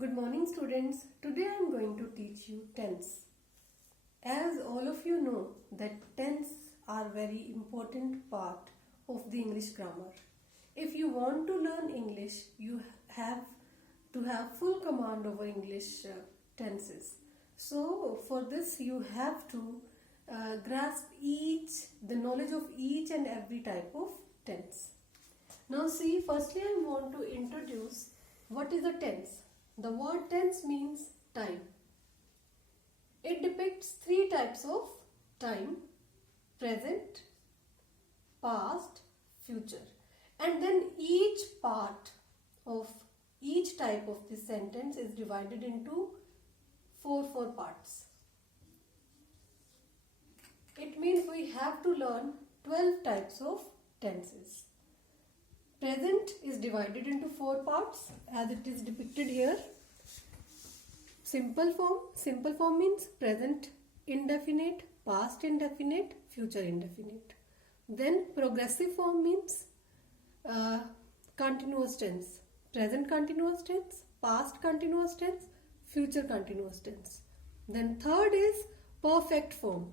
Good morning students. Today I am going to teach you tense. As all of you know that tense are very important part of the English grammar. If you want to learn English, you have to have full command over English tenses. So for this you have to grasp the knowledge of each and every type of tense. Now see, firstly I want to introduce what is a tense. The word tense means time. It depicts three types of time: present, past, future. And then each part of each type of this sentence is divided into four parts. It means we have to learn 12 types of tenses. Present is divided into four parts as it is depicted here. Simple form means present indefinite, past indefinite, future indefinite. Then progressive form means continuous tense, present continuous tense, past continuous tense, future continuous tense. Then third is perfect form,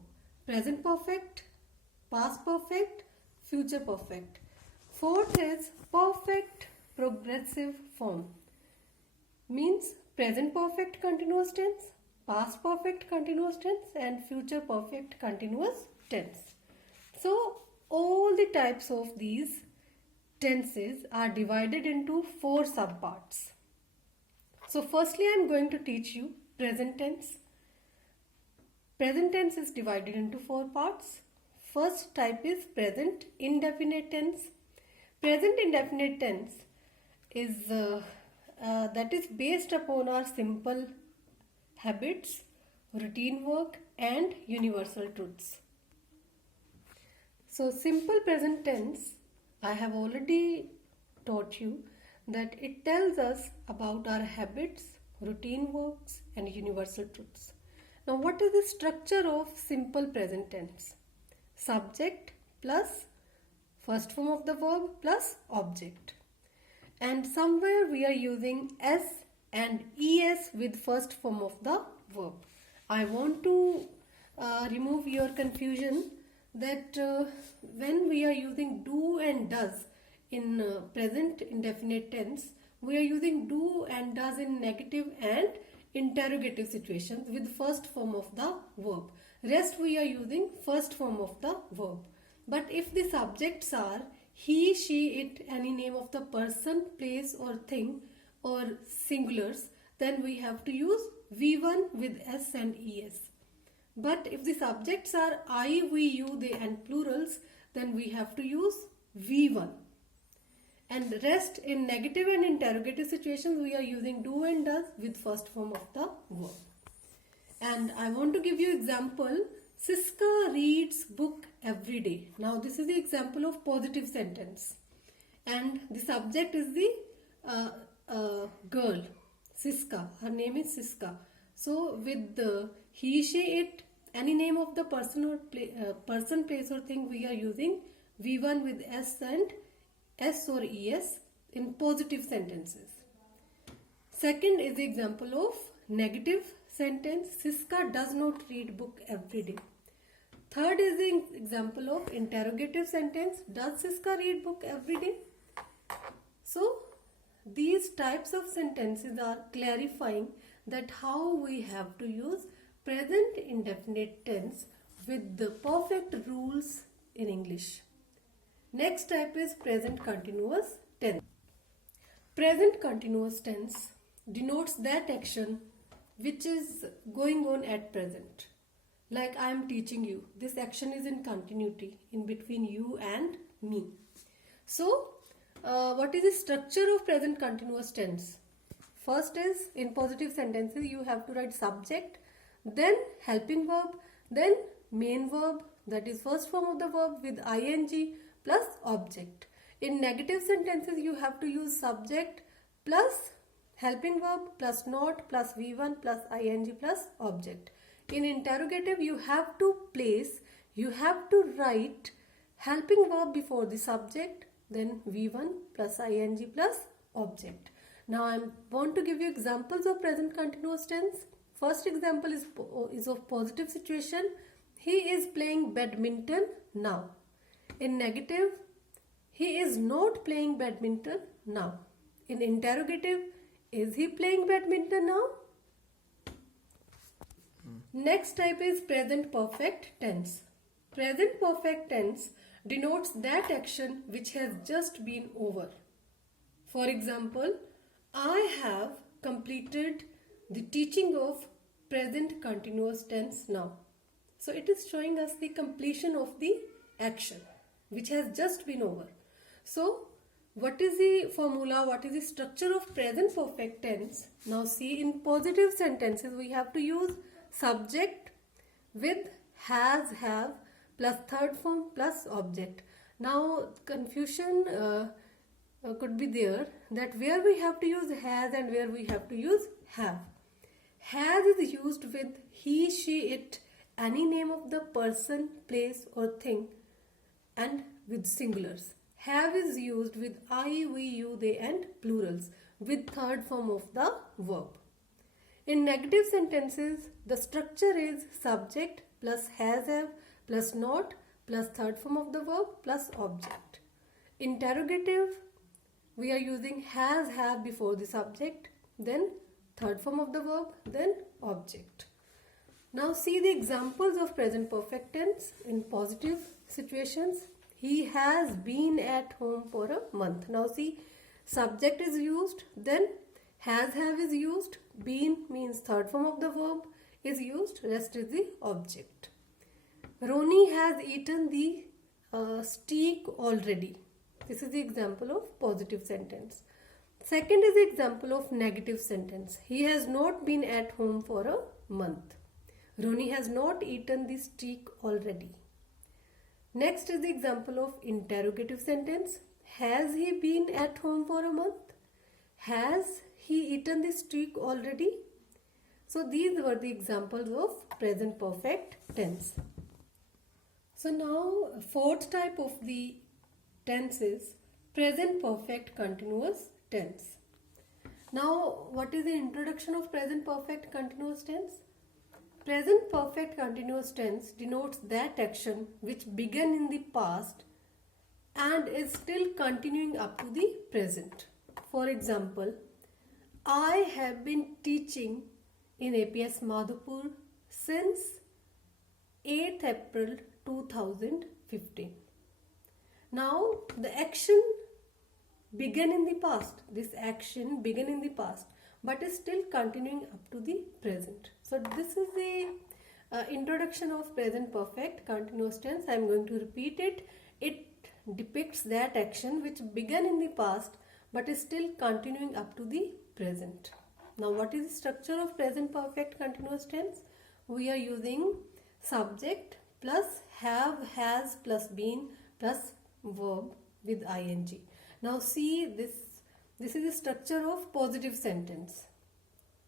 present perfect, past perfect, future perfect. Fourth is perfect progressive form, means present perfect continuous tense, past perfect continuous tense and future perfect continuous tense. So all the types of these tenses are divided into four subparts. So firstly I am going to teach you present tense. Present tense is divided into four parts. First type is present indefinite tense. Present indefinite tense is that is based upon our simple habits, routine work and universal truths. So simple present tense, I have already taught you that it tells us about our habits, routine works and universal truths. Now what is the structure of simple present tense? Subject plus first form of the verb plus object. And somewhere we are using S and ES with first form of the verb. I want to remove your confusion that when we are using do and does in present indefinite tense, we are using do and does in negative and interrogative situations with first form of the verb. Rest we are using first form of the verb. But if the subjects are he, she, it, any name of the person, place or thing or singulars, then we have to use V1 with S and ES. But if the subjects are I, we, you, they and plurals, then we have to use V1. And rest in negative and interrogative situations we are using do and does with first form of the verb. And I want to give you example. Siska reads book every day. Now this is the example of positive sentence and the subject is the girl, Siska. Her name is Siska. So with the he, she, it, any name of the person or person, place or thing, we are using V1 with S and S or ES in positive sentences. Second is the example of negative sentence. Siska does not read book every day. Third is the example of interrogative sentence. Does Siska read book every day? So these types of sentences are clarifying that how we have to use present indefinite tense with the perfect rules in English. Next type is present continuous tense. Present continuous tense denotes that action which is going on at present. Like I am teaching you, this action is in continuity in between you and me. So what is the structure of present continuous tense? First is in positive sentences you have to write subject, then helping verb, then main verb, that is first form of the verb with ing plus object. In negative sentences you have to use subject plus helping verb plus not plus V1 plus ing plus object. In interrogative you have to write helping verb before the subject, then V1 plus ing plus object. Now I want to give you examples of present continuous tense. First example is of positive situation. He is playing badminton now. In negative, he is not playing badminton now. In interrogative, is he playing badminton now? Next type is present perfect tense. Present perfect tense denotes that action which has just been over. For example, I have completed the teaching of present continuous tense now. So it is showing us the completion of the action which has just been over. So what is the formula, what is the structure of present perfect tense? Now see, in positive sentences we have to use subject with has, have plus third form plus object. Now confusion could be there, that where we have to use has and where we have to use have. Has is used with he, she, it, any name of the person, place or thing, and with singulars. Have is used with I, we, you, they and plurals with third form of the verb. In negative sentences, the structure is subject plus has, have plus not plus third form of the verb plus object. Interrogative, we are using has, have before the subject, then third form of the verb, then object. Now see the examples of present perfect tense in positive situations. He has been at home for a month. Now see, subject is used, then has, have is used, been means third form of the verb is used, rest is the object. Roni has eaten the steak already. This is the example of positive sentence. Second is the example of negative sentence. He has not been at home for a month. Roni has not eaten the steak already. Next is the example of interrogative sentence. Has he been at home for a month? Has he eaten the steak already? So these were the examples of present perfect tense. So now fourth type of the tense is present perfect continuous tense. Now what is the introduction of present perfect continuous tense? Present perfect continuous tense denotes that action which began in the past and is still continuing up to the present. For example, I have been teaching in APS Madhupur since 8th April 2015. Now the action began in the past. This action began in the past but is still continuing up to the present. So this is the introduction of present perfect continuous tense. I am going to repeat it. It depicts that action which began in the past but is still continuing up to the present. Now what is the structure of present perfect continuous tense? We are using subject plus have, has plus been plus verb with ing. Now see, this is the structure of positive sentence.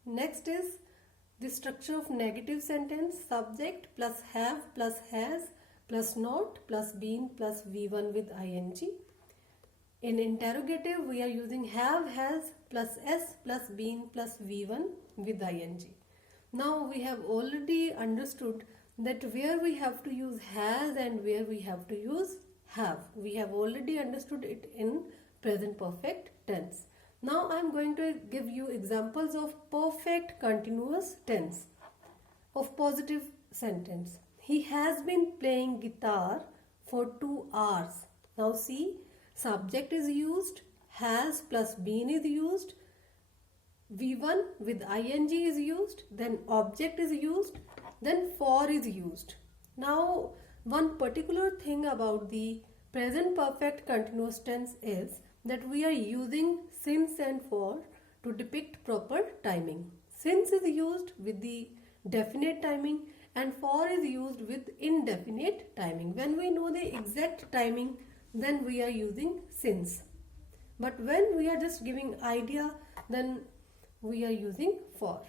Next is the structure of negative sentence. Subject plus have plus has plus not plus been plus v1 with ing. In interrogative, we are using have, has plus s plus been plus v1 with ing. Now we have already understood that where we have to use has and where we have to use have. We have already understood it in present perfect tense. Now I am going to give you examples of perfect continuous tense of positive sentence. He has been playing guitar for 2 hours. Now see, subject is used, has plus been is used, v1 with ing is used, then object is used, then for is used. Now one particular thing about the present perfect continuous tense is that we are using since and for to depict proper timing. Since is used with the definite timing and for is used with indefinite timing. When we know the exact timing, then we are using since. But when we are just giving idea, then we are using for.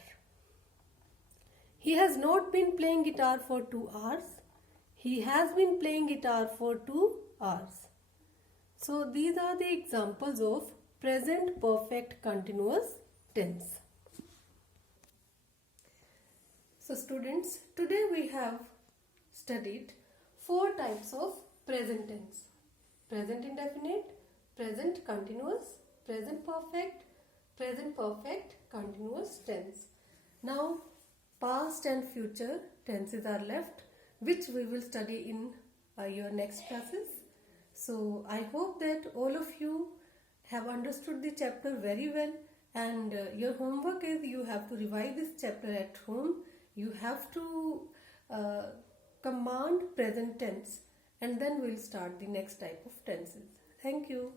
He has not been playing guitar for 2 hours. He has been playing guitar for 2 hours. So these are the examples of present perfect continuous tense. So students, today we have studied four types of present tense: present indefinite, present continuous, present perfect continuous tense. Now past and future tenses are left, which we will study in your next classes. So I hope that all of you have understood the chapter very well, and your homework is you have to revise this chapter at home. You have to uh, command present tense, and then we'll start the next type of tenses. Thank you.